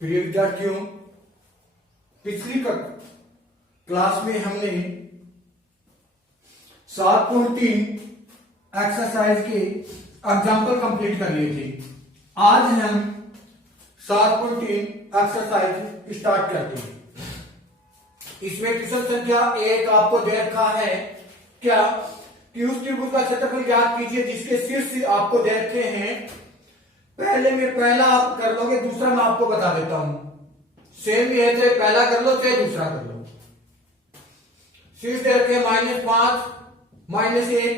प्रिय विद्यार्थियों, पिछली क्लास में हमने 7.3 एक्सरसाइज के एग्जाम्पल कंप्लीट कर लिए थे। आज हम 7.3 एक्सरसाइज स्टार्ट करते हैं। इसमें क्वेश्चन संख्या 1 आपको दे रखा है क्या कि उस त्रिभुज का क्षेत्रफल ज्ञात कीजिए जिसके शीर्ष आपको दे रखे हैं। पहला आप कर लोगे, दूसरा मैं आपको बता देता हूं। सेम ही है, चाहे पहला कर लो चाहे दूसरा कर लो। शीर्ष दे रखे -5 -1,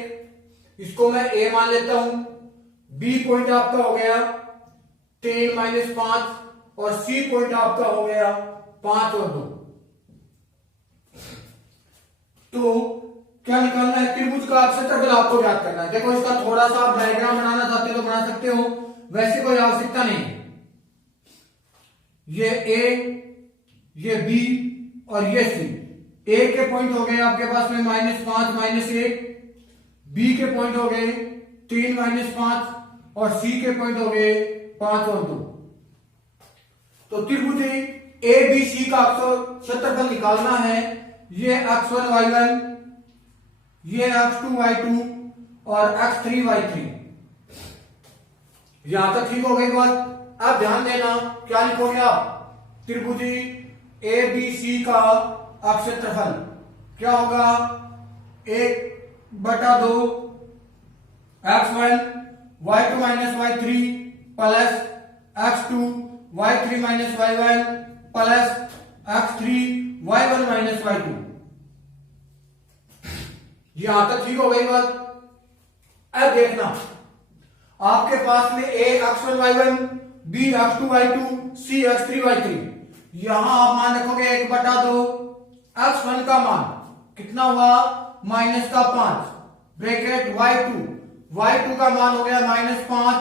इसको मैं ए मान लेता हूं। बी पॉइंट आपका हो गया 3 -5 और सी पॉइंट आपका हो गया 5 और 2। तो क्या निकालना है? त्रिभुज का क्षेत्रफल आपको ज्ञात करना है। देखो, इसका थोड़ा सा आप डायग्राम बनाना चाहते हो तो बना सकते हो, वैसे कोई आवश्यकता नहीं। ये ए, ये बी और ये सी। ए के पॉइंट हो गए आपके पास में -5 -1, बी के पॉइंट हो गए 3 -5 और सी के पॉइंट हो गए 5 और 2। तो त्रिभुज ए बी सी का क्षेत्रफल निकालना है। ये x1 y1, ये x2 y2 और x3 y3। यहां तक ठीक हो गई बात। अब ध्यान देना, क्या लिखोगे आप? त्रिभुज ए बी सी का क्षेत्रफल क्या होगा? 1/2 x1 y2 y3 plus x2 y3 y1 plus x3 y1 y2। यहां तक ठीक हो गई बात। अब देखना, आपके पास में a x1 y1, b x2 y2, c x3 y3। यहां आप मान रखोगे 1/2। x1 का मान कितना हुआ? -5 ब्रैकेट y2 का मान हो गया -5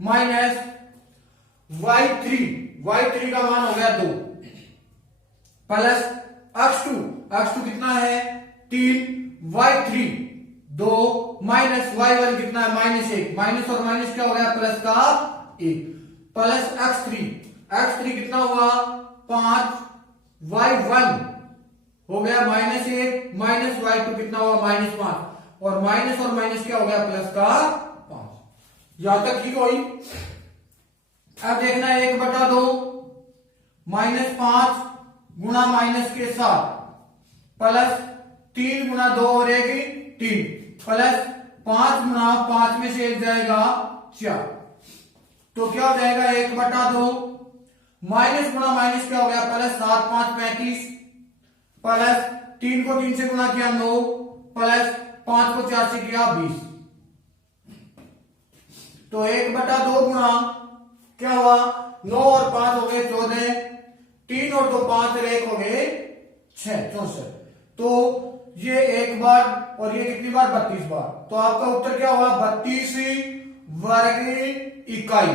माइनस y3 का मान हो गया 2 प्लस x2 कितना है? 3 y3 2 माइनस y1 कितना है? -1। माइनस और माइनस क्या हो गया? प्लस का 1 प्लस x3 कितना हुआ? 5 y1 हो गया -1 माइनस y2 कितना हुआ? -5 और माइनस क्या हो गया? प्लस का 5। यहां तक ठीक हुई। अब देखना है 1/2 -5 गुणा माइनस के साथ प्लस 3 गुणा 2 और 1 3 प्लस 5 गुणा 5 में से 1 जाएगा 4। तो क्या हो जाएगा? 1/2 माइनस गुणा माइनस क्या हो गया? प्लस 7 5 35 प्लस 3 को 3 से गुणा किया 9 प्लस 5 को 4 से किया 20। तो 1/2 गुणा क्या हुआ? 9 और 5 हो गए 14, 3 और 2 5 और 1 हो गए 6 64। तो ये एक बार और ये कितनी बार? 32 बार। तो आपका उत्तर क्या हुआ? 32 वर्ग इकाई।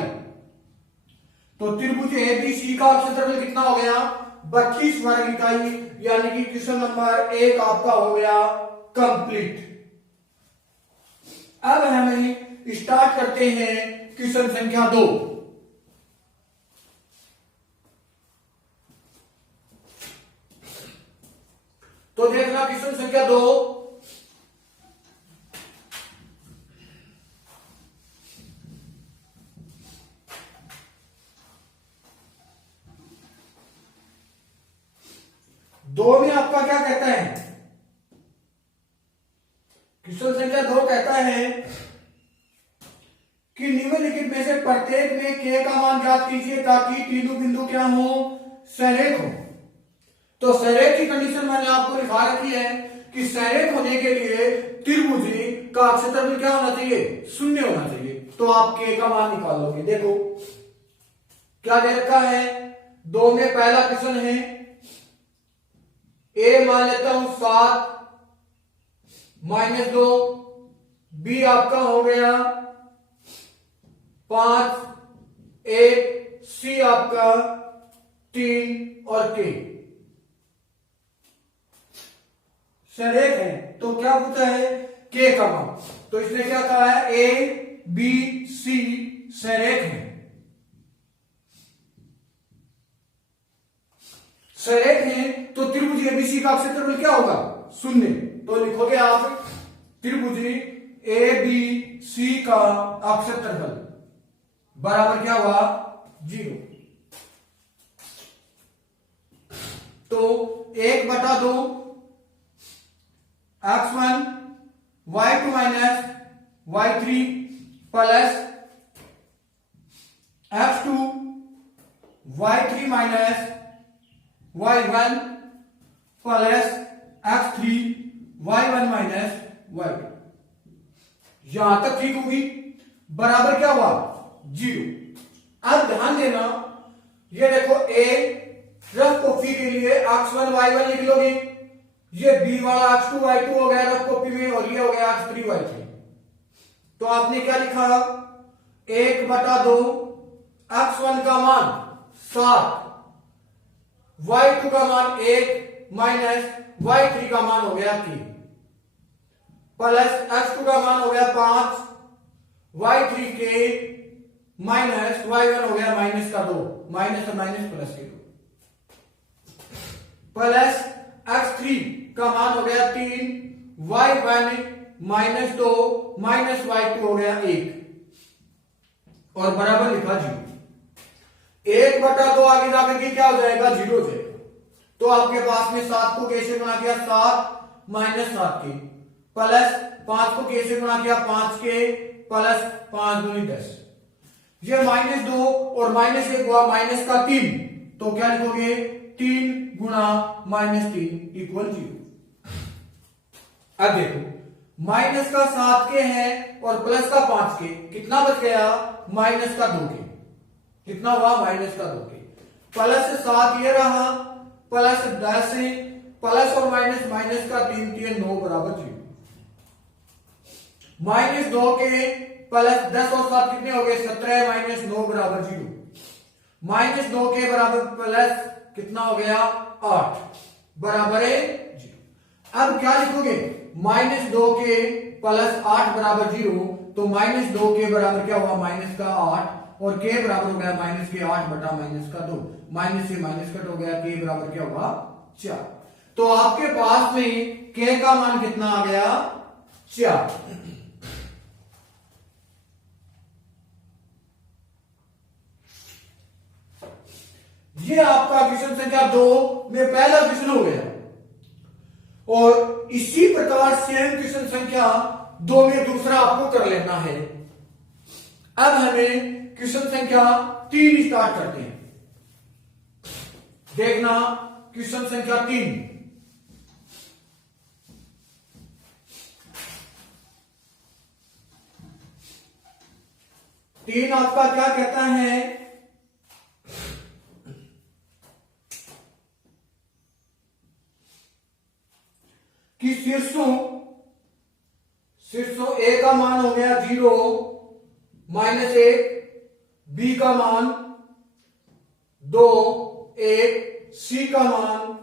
तो त्रिभुज एबीसी का क्षेत्रफल कितना हो गया? 32 वर्ग इकाई। यानी कि क्वेश्चन नंबर 1 आपका हो गया कंप्लीट। अब हम स्टार्ट करते हैं क्वेश्चन संख्या 2। तो देखना क्वेश्चन संख्या 2। दो में आपका क्या कहता है? क्वेश्चन संख्या 2 कहता है कि निम्नलिखित में से प्रत्येक में k का मान ज्ञात कीजिए ताकि तीनों बिंदु क्या हो? सरेख हो। तो सरेख की कंडीशन मैंने आपको लिखा रखी है कि सरेख होने के लिए त्रिभुज का क्षेत्रफल क्या होना चाहिए? 0 होना चाहिए। तो आप k का मान निकाल लोगे। देखो क्या दे रखा है। 2 में पहला क्वेश्चन है, a मान लेता हूं 7 -2, b आपका हो गया 5 1, c आपका 3 और k सरेख है। तो क्या पूछा है? k का मान। तो इसने क्या कहा है? a b c सरेख है। सरेख है तो त्रिभुज एबीसी का क्षेत्रफल क्या होगा? शून्य। तो लिखोगे आप त्रिभुज एबीसी का क्षेत्रफल बराबर क्या हुआ? 0। तो 1/2 x1 y2 minus y3 plus x2 y3 minus y1 plus x3 y1 minus y2। यहां तक ठीक होगी। बराबर क्या हुआ? 0। अब ध्यान देना, ये देखो a रफ कॉपी के लिए x1 y1 लिख लोगे, ये b वाला x2 y2 हो गया रफ कॉपी में, और ये हो गया x3 y3। तो आपने क्या लिखा? 1/2 x1 का मान 7, y2 का मान 1 माइनस y3 का मान हो गया 3 प्लस x2 का मान हो गया 5, y3 के माइनस y1 हो गया माइनस का 2, माइनस और माइनस प्लस के 2 प्लस x3 का मान हो गया 3, y1 माइनस 2 माइनस y2 हो गया 1 और बराबर लिखा 0। 1/2 आगे जाकर के क्या हो जाएगा? 0 हो जाएगा। तो आपके पास में 7 को कैसे गुणा किया? 7 माइनस 7 के प्लस 5 को कैसे गुणा किया? 5 के प्लस 5 दूनी 10। ये -2 और -1 हुआ माइनस का 3, तो क्या लिखोगे? 3 गुणा -3 इक्वल 0। अब देखो माइनस का 7 के है और प्लस का 5 के, कितना बच गया? माइनस का 2 के। कितना हुआ? माइनस का 2 के। प्लस 7 ये रहा, प्लस 10 है, प्लस और माइनस, माइनस का 3 3 9 बराबर 0। -2 के प्लस 10 और 7 कितने हो गए? 17 माइनस 9 बराबर 0। -2 के बराबर प्लस कितना हो गया? 8 बराबर है 0। अब क्या लिखोगे? -2 के प्लस 8 बराबर 0। तो -2 के बराबर क्या हुआ? माइनस का 8 और के बराबर हो गया माइनस के 8 बटा माइनस का 2, माइनस से माइनस कट हो गया, के बराबर क्या हुआ? 4। तो आपके पास में के का मान कितना आ गया? 4। ये आपका क्वेश्चन संख्या 2 में पहला क्वेश्चन हो गया, और इसी प्रकार सेम क्वेश्चन संख्या 2 में दूसरा आपको कर लेना है। अब हमें क्वेश्चन संख्या 3 स्टार्ट करते हैं। देखना क्वेश्चन संख्या 3। आपका क्या कहता है कि शीर्षों ए का मान हो गया 0 -1, बी का मान 2 1, सी का मान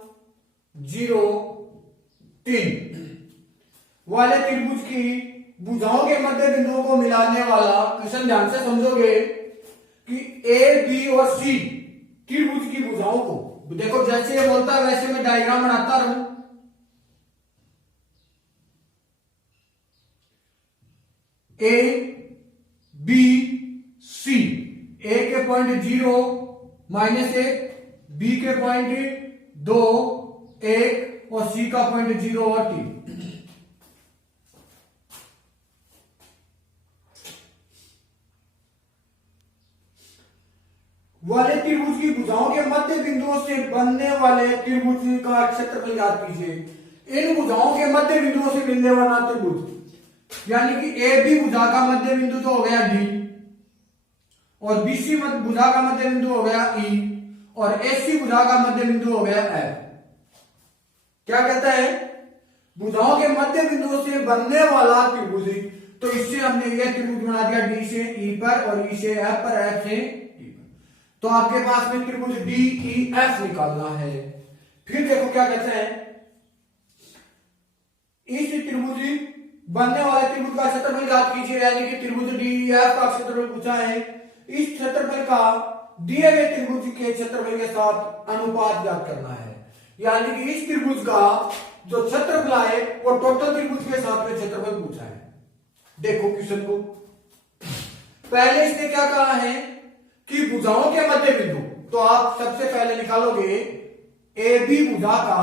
0 3 वाले त्रिभुज की भुजाओं के मध्य बिंदुओं को मिलाने वाला क्वेश्चन ध्यान से समझोगे कि ए बी और सी त्रिभुज की भुजाओं को, देखो जैसे ये बोलता है वैसे मैं डायग्राम बनाता रहूं। ए बी सी, ए के पॉइंट 0 -1, बी के पॉइंट 2 1 और सी का पॉइंट 0 और 3। वाले त्रिभुज की भुजाओं के मध्य बिंदुओं से बनने वाले त्रिभुज का क्षेत्रफल ज्ञात कीजिए। इन भुजाओं के मध्य बिंदुओं से मिलने वाला त्रिभुज, यानी कि ए बी भुजा का मध्य बिंदु तो हो गया डी, और बीसी भुजा का मध्य बिंदु हो गया ई, और एसी भुजा का मध्य बिंदु हो गया एफ। क्या कहता है? भुजाओं के मध्य बिंदुओं से बनने वाला त्रिभुज, तो इससे हमने यह त्रिभुज बना दिया डी से ई पर और ई से एफ पर, एफ से ई पर। तो आपके पास में त्रिभुज डी ई एफ निकालना है। फिर देखो क्या कहते हैं, इस त्रिभुज बनने वाले त्रिभुज का क्षेत्रफल ज्ञात कीजिए, यानी कि त्रिभुज डी ई एफ का क्षेत्रफल पूछा है। इस क्षेत्रफल का दिए गए त्रिभुज के क्षेत्रफल के साथ अनुपात ज्ञात करना है। यानी कि इस त्रिभुज का जो क्षेत्रफल है वो टोटल त्रिभुज के साथ में क्षेत्रफल पूछा है। देखो क्वेश्चन को, पहले इसने क्या कहा है कि भुजाओं के मध्य बिंदु, तो आप सबसे पहले निकालोगे ए बी भुजा का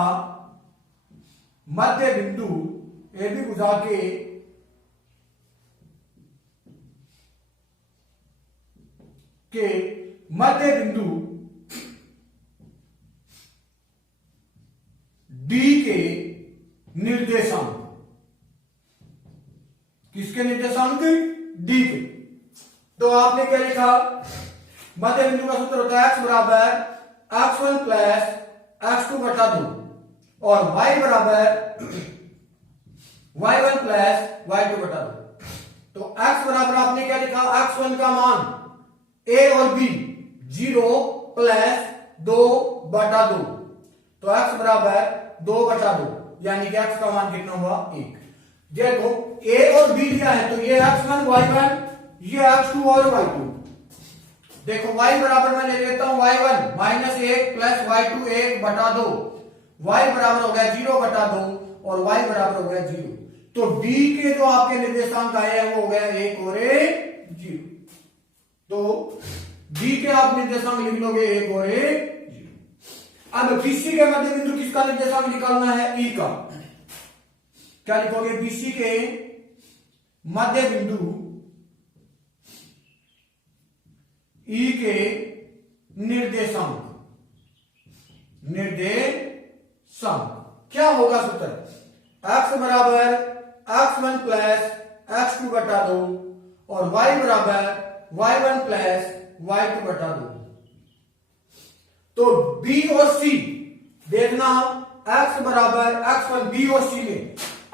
मध्य बिंदु, ए बी भुजा के मध्य बिंदु डी के निर्देशांक, किसके निर्देशांक? डी के। तो आपने क्या लिखा, मध्य बिंदु का सूत्र होता है x बराबर x1 प्लस x2 बटा 2 और y बराबर y1 प्लस y2 बटा 2। तो x बराबर आपने क्या लिखा, x1 का मान a और b 0 प्लस 2 बटा 2, तो x बराबर 2 बटा 2, यानी कि x का मान कितना हुआ 1। देखो a और b दिया है, तो ये x1 y1, ये x2 और y2। देखो y बराबर मैं ले लेता हूं y1 माइनस 1 प्लस y2 1 बटा 2, y बराबर हो गया 0 बटा 2 और y बराबर हो गया 0। तो d के जो आपके निर्देशांक आए हैं वो हो गया 1 और 0। तो d के आप निर्देशांक लिख लोगे 1 और 0। अब BC के मध्य बिंदु किसका निर्देशांक निकालना है, E का। क्या लिखोगे, BC के मध्य बिंदु E के निर्देशांक क्या होगा सूत्र, x बराबर x1 प्लस x2 बटा 2 और y बराबर y1 प्लस y2 बटा 2। तो B और C देखना, x बराबर x1 B और C में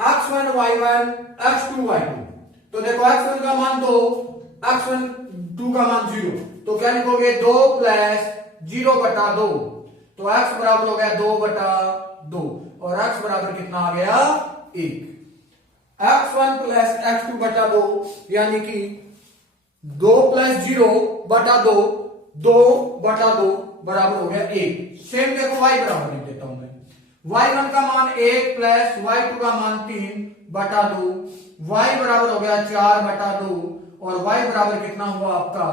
x1 y1 x2 y2। तो देखो x1 का मान 2, x1 2 का मान 0, तो क्या लिखोगे 2 प्लस 0 बटा 2, तो x बराबर हो गया 2 बटा 2 और x बराबर कितना आ गया 1। x1 प्लस x2 बटा 2 यानी कि 2 प्लस 0 बटा 2, 2 बटा 2 बराबर हो गया 1। सेम देखो y बराबर लिख देता हूं मैं, y1 का मान 1 प्लस y2 का मान 3 बटा 2, y बराबर हो गया 4 बटा 2 और y बराबर कितना हुआ आपका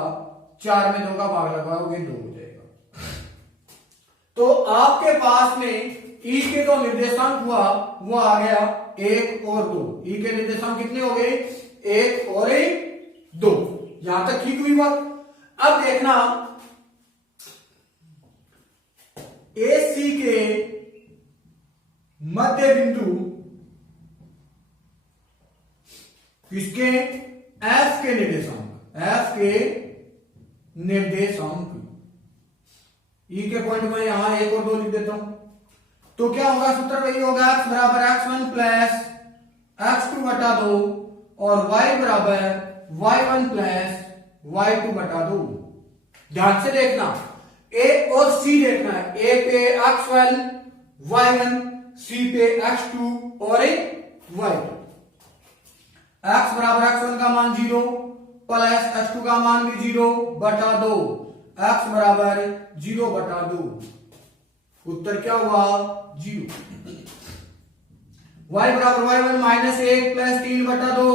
4 में 2 का भाग लगाओगे 2 हो जाएगा। तो आपके पास में E के जो निर्देशांक हुआ वो आ गया 1 और 2। E के निर्देशांक कितने हो गए, 1 और 2। यहां तक ठीक हुई बात। अब देखना AC के मध्य बिंदु किसके, F के निर्देशांक E के पॉइंट में यहां 1 और 2 लिख देता हूं। तो क्या होगा सूत्र वही होगा, x बराबर x1 प्लस x2 बटा 2 और y बराबर y1 प्लस y2 बटा 2। ध्यान से देखना, A और C देखना है, A पे x1 y1, C पे x2 और y2। x बराबर x1 का मान 0 प्लस x2 का मान भी 0 बटा 2, x बराबर 0 बटा 2। उत्तर क्या हुआ 0। y बराबर y1 माइनस 1 प्लस 3 बटा 2,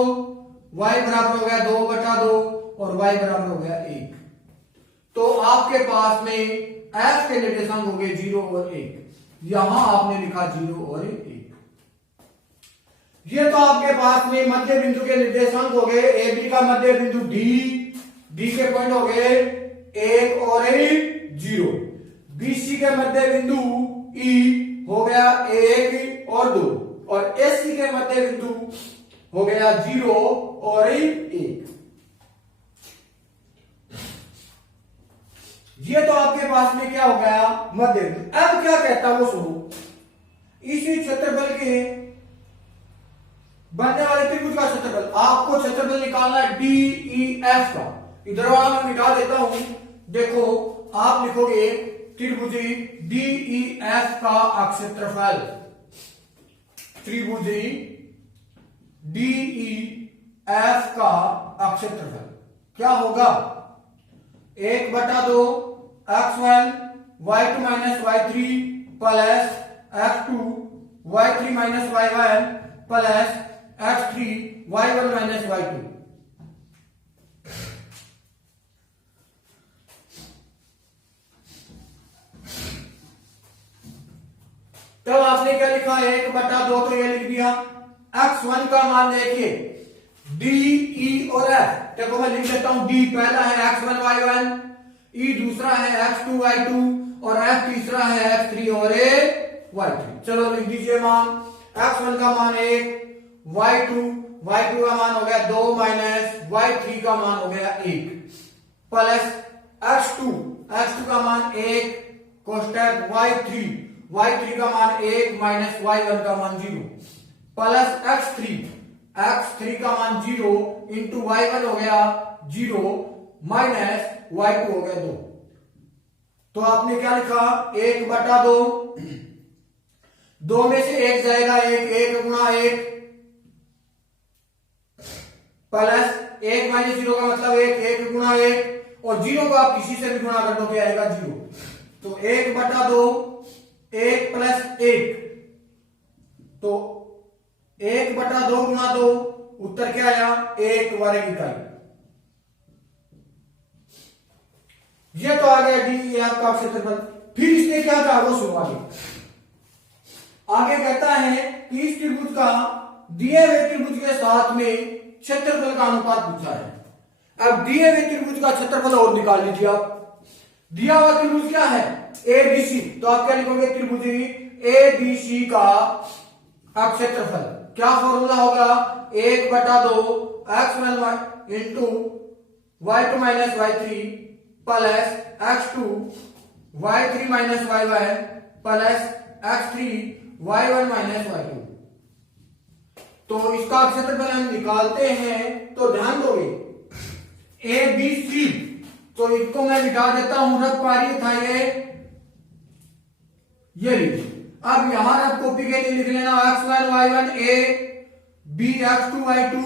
y बराबर हो गया 2 बटा 2 और y बराबर हो गया 1। तो आपके पास में f के निर्देशांक हो गए 0 और 1। यहां आपने लिखा 0 और 1। ये तो आपके पास में मध्य बिंदु के निर्देशांक हो गए। ए बी का मध्य बिंदु डी के पॉइंट हो गए 1 और 0। BC के मध्य बिंदु E हो गया 1 और 2 और AC के मध्य बिंदु हो गया 0 और 1। ये तो आपके पास में क्या हो गया मध्य बिंदु। अब क्या कहता वो सुनो, इसी क्षेत्रफल के बनने वाले त्रिभुज का क्षेत्रफल, आपको क्षेत्रफल निकालना है DEF का। इधर वाला मैं मिटा देता हूं। देखो आप लिखोगे त्रिभुजी DEF का क्षेत्रफल, त्रिभुजी DEF का क्षेत्रफल क्या होगा 1 बटा 2 x1 y2 minus y3 plus x2 y3 minus y1 plus x3 y1 minus y2। तब आपने क्या लिखा, 1/2, तो ये लिख दिया। x1 का मान देखिए, d e और f, देखो मैं लिख देता हूं, d पहला है x1 y1, e दूसरा है x2 y2 और f तीसरा है x3 और y3। चलो लिख दीजिए मान। x1 का मान 1, y2 का मान हो गया 2 माइनस y3 का मान हो गया 1 प्लस x2 का मान 1 कोष्टक y3 का मान 1 माइनस y1 का मान 0 प्लस x3 का मान 0 इंटू y1 हो गया 0 माइनस y2 हो गया 2। तो आपने क्या लिखा, 1/2, 2 में से 1 जाएगा, 1 गुणा 1 प्लस 1 माइनस 0 का मतलब 1 गुणा 1 और 0 को आप किसी से भी गुणा कर दो क्या आएगा 0। तो 1/2 1 प्लस 1, तो 1/2 गुणा 2, उत्तर क्या आया 1 वर्ग इकाई। ये तो आ गया डी आपका क्षेत्रफल। फिर इसने क्या कहा वो सुनो आगे कहता है कि इस त्रिभुज का दिए हुए त्रिभुज के साथ में क्षेत्रफल का अनुपात पूछा है। अब दिए हुए त्रिभुज का क्षेत्रफल और निकाल लीजिए आप। दिया हुआ त्रिभुज क्या है, एबीसी, तो आप क्या लिखोगे, त्रिभुज एबीसी का क्षेत्रफल क्या फॉर्मूला होगा, 1/2 x1 into y2 minus y3 plus x2 y3 minus y1 plus x3 y1 minus y2। तो इसका क्षेत्रफल हम निकालते हैं तो ध्यान दोगे ए बी सी, तो इसको मैं मिटा देता हूं, रफ पारी था ये लीजिए। अब यहां आप कॉपी के लिए लिख लेना x1 y1 a, b x2 y2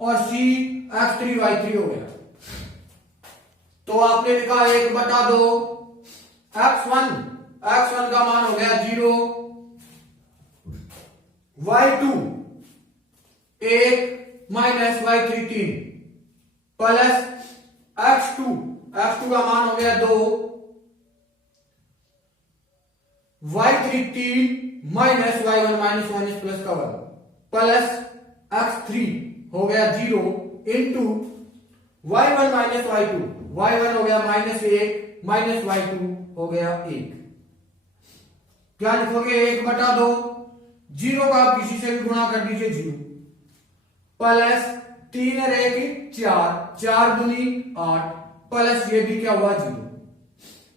और c x3 y3 हो गया। तो आपने लिखा 1/2 x1 का मान हो गया 0, y2 1 minus y3 3 plus x2 का मान हो गया 2, y3 3 minus y1 minus plus का 1 प्लस x3 हो गया 0 इंटू y1 माइनस y1 हो गया -1 माइनस y2 हो गया 1। क्या लिखोगे, 1/2, 0 का आप किसी से भी गुणा कर दीजिए 0 प्लस 3 और 1 4, 4 दूनी 8 प्लस ये भी क्या हुआ 0।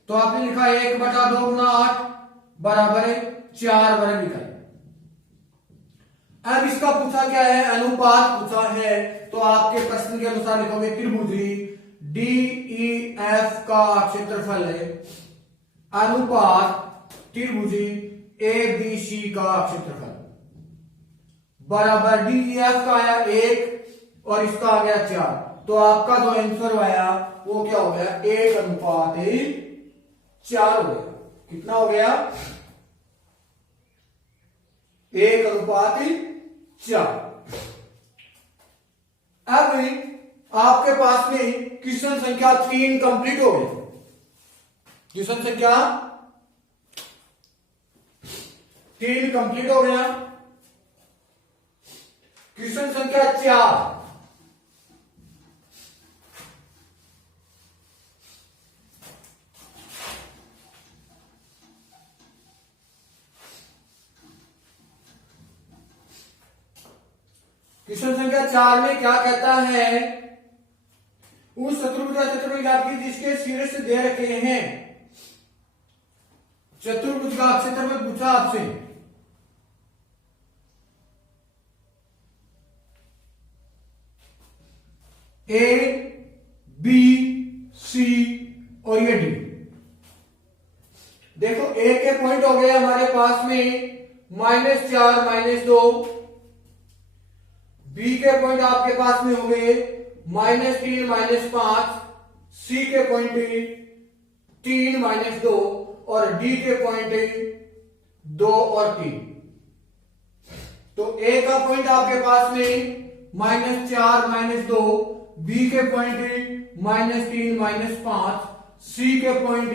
तो आपने लिखा 1/2 गुणा 8 बराबर है 4 वर्ग इकाई। अब इसका पूछा क्या है, अनुपात पूछा है, तो आपके प्रश्न के अनुसार लिखोगे त्रिभुज DEF का क्षेत्रफल है अनुपात त्रिभुज ABC का क्षेत्रफल बराबर DEF का आया 1 और इसका आ गया 4। तो आपका जो आंसर आया वो क्या हो गया, 1/4 हो गया। कितना हो गया, 1/4। अब आपके पास में क्वेश्चन संख्या 3 कंप्लीट हो गई। क्वेश्चन संख्या 3 कंप्लीट हो गया। क्वेश्चन संख्या 4, क्वेश्चन संख्या 4 में क्या कहता है, उस चतुर्भुज का क्षेत्रफल ज्ञात कीजिए जिसके शीर्ष दे रखे हैं। चतुर्भुज का क्षेत्रफल पूछा आपसे, ए बी सी और ये डी। देखो ए के पॉइंट हो गए हमारे पास में -4 -2, बी के पॉइंट आपके पास में हो गए -3 -5, सी के पॉइंट 3 -2 और डी के पॉइंट 2 और 3। तो ए का पॉइंट आपके पास में -4 -2, बी के पॉइंट -3 -5, सी के पॉइंट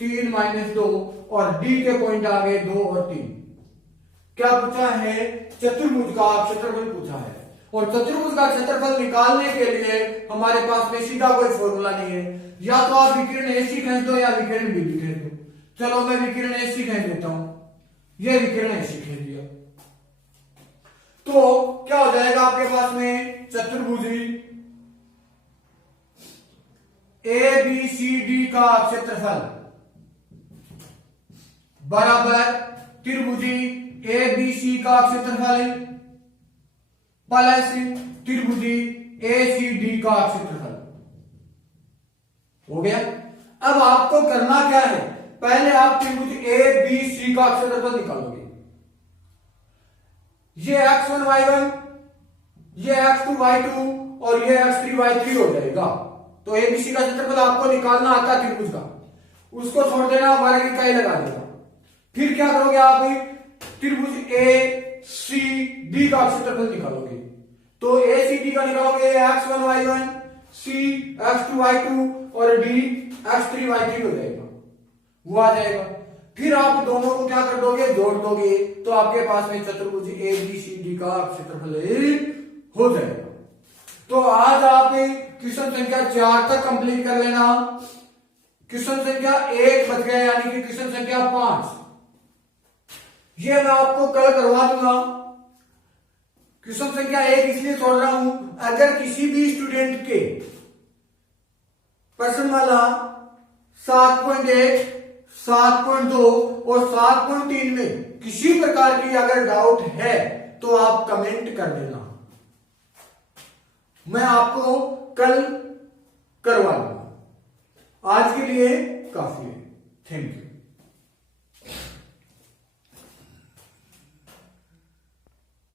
3 -2 और डी के पॉइंट आ गए 2 और 3। क्या पूछा है? चतुर्भुज का क्षेत्रफल पूछा है। और चतुर्भुज का क्षेत्रफल निकालने के लिए हमारे पास में सीधा कोई फॉर्मूला नहीं है। या तो आप विकिरण AC खींच दो या विकिरण BB खींच दो। चलो मैं विकिरण AC खींच देता हूं, यह विकिरण AC खींच दिया। तो क्या हो जाएगा आपके पास में? चतुर्भुजी ABCD का क्षेत्रफल बराबर त्रिभुजी ABC का क्षेत्रफल प्लस त्रिभुजी ACD का क्षेत्रफल। हो गया। अब आपको करना क्या है? पहले आप त्रिभुज ABC का क्षेत्रफल निकालोगे। ये x1 y1, ये x2 y2 और ये x3 y3 हो जाएगा। तो ABC का क्षेत्रफल आपको निकालना आता है त्रिभुज का, उसको छोड़ देना, वर्ग इकाई लगा देना। फिर क्या करोगे आप? त्रिभुज ACD का क्षेत्रफल निकालोगे। तो ACD का निकालोगे x1 y1, C x2 y2 और D x3 y3 हो जाएगा, वो आ जाएगा। फिर आप दोनों को क्या कर दोगे? जोड़ दोगे, तो आपके पास में चतुर्भुज ABCD का क्षेत्रफल हो जाएगा। तो आज आप क्वेश्चन संख्या 4 तक कंप्लीट कर लेना। क्वेश्चन संख्या 1 बच गया, यानी कि क्वेश्चन संख्या 5 ये मैं आपको कल करवा दूंगा। क्वेश्चन संख्या 1 इसलिए छोड़ रहा हूं, अगर किसी भी स्टूडेंट के प्रश्न वाला 7.1, 7.2 और 7.3 में किसी प्रकार की अगर डाउट है तो आप कमेंट कर देना, मैं आपको कल करवा दूंगा। आज के लिए काफी है। Thank you.